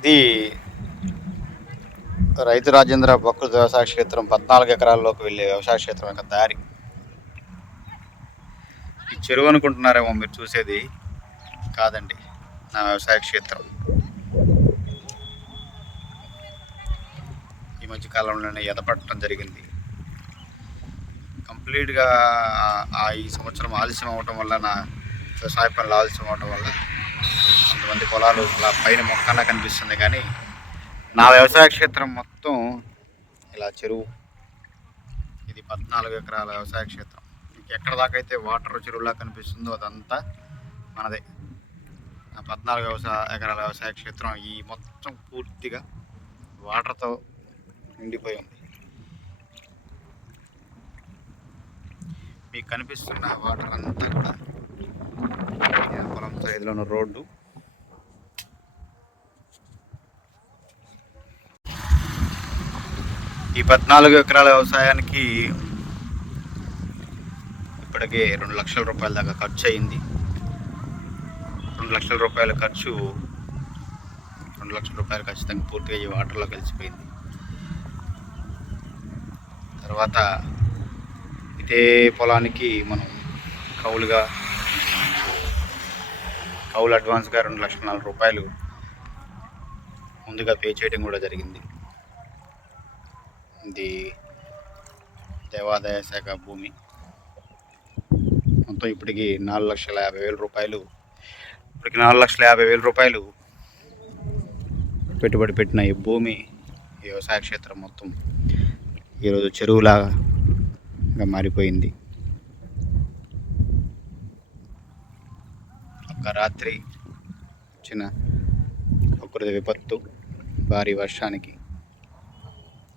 ఇది రైతు రాజేంద్ర ప్రకృతి వ్యవసాయ క్షేత్రం పద్నాలుగు ఎకరాల్లోకి వెళ్ళే వ్యవసాయ క్షేత్రం యొక్క దారి. ఈ చెరువు అనుకుంటున్నారేమో మీరు చూసేది కాదండి నా వ్యవసాయ క్షేత్రం. ఈ మధ్య కాలంలోనే ఎదపట్టడం జరిగింది. కంప్లీట్గా ఈ సంవత్సరం ఆలస్యం అవ్వటం వల్ల నా వ్యవసాయ పనులు ఆలస్యం అవ్వటం వల్ల కొంతమంది పొలాలు ఇలా పైన మొక్కన కనిపిస్తుంది కానీ నా వ్యవసాయ క్షేత్రం మొత్తం ఇలా చెరువు. ఇది పద్నాలుగు ఎకరాల వ్యవసాయ క్షేత్రం. మీకు ఎక్కడ దాకా అయితే వాటర్ చెరువులా కనిపిస్తుందో అదంతా మనదే. ఆ పద్నాలుగు వ్యవసాయ ఎకరాల వ్యవసాయ క్షేత్రం ఈ మొత్తం పూర్తిగా వాటర్తో నిండిపోయి ఉంది. మీకు కనిపిస్తున్న వాటర్ అంతా కూడా ఐదులో ఉన్న రోడ్డు. ఈ పద్నాలుగు ఎకరాల వ్యవసాయానికి ఇప్పటికే రెండు లక్షల రూపాయల దాకా ఖర్చు అయింది. రెండు లక్షల రూపాయల ఖర్చు రెండు లక్షల రూపాయలు ఖచ్చితంగా పూర్తిగా ఈ వాటర్లో కలిసిపోయింది. తర్వాత ఇదే పొలానికి మనం కౌలుగా కౌలు అడ్వాన్స్గా రెండు లక్షల నాలుగు రూపాయలు ముందుగా పే చేయడం కూడా జరిగింది. ఇది దేవాదాయ శాఖ భూమి. మొత్తం ఇప్పటికి నాలుగు లక్షల యాభై వేల రూపాయలు ఇప్పటికి నాలుగు లక్షల యాభై వేల రూపాయలు పెట్టుబడి పెట్టిన ఈ భూమి వ్యవసాయ క్షేత్రం మొత్తం ఈరోజు చెరువులాగా మారిపోయింది. ఒక రాత్రి వచ్చిన ప్రకృతి విపత్తు భారీ వర్షానికి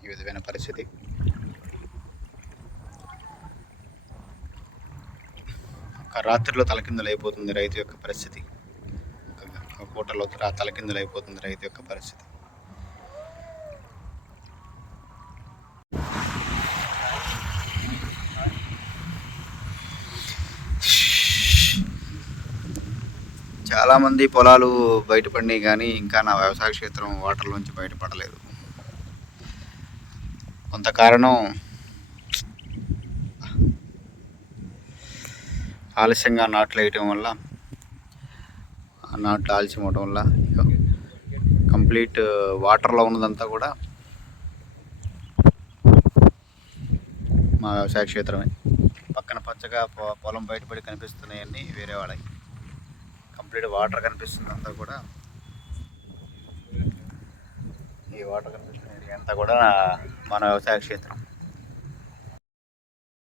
ఈ విధమైన పరిస్థితి. ఒక రాత్రిలో తలకిందులైపోతుంది రైతు యొక్క పరిస్థితి. ఒక- పూటలో తలకిందులైపోతుంది రైతు యొక్క పరిస్థితి. చాలామంది పొలాలు బయటపడినాయి కానీ ఇంకా నా వ్యవసాయ క్షేత్రం వాటర్లోంచి బయటపడలేదు. కొంత కారణం ఆలస్యంగా నాట్లు వేయటం వల్ల నాట్లు ఆలస్యం అవటం వల్ల కంప్లీట్ వాటర్లో ఉన్నదంతా కూడా మా వ్యవసాయ క్షేత్రమే. పక్కన పచ్చగా పొ- పొలం బయటపడి కనిపిస్తున్నాయన్నీ వేరే వాళ్ళకి కంప్లీట్ వాటర్ కనిపిస్తుంది అంతా కూడా. ఈ వాటర్ కనిపిస్తుంది ఏరియా అంతా కూడా మన వ్యవసాయ క్షేత్రం.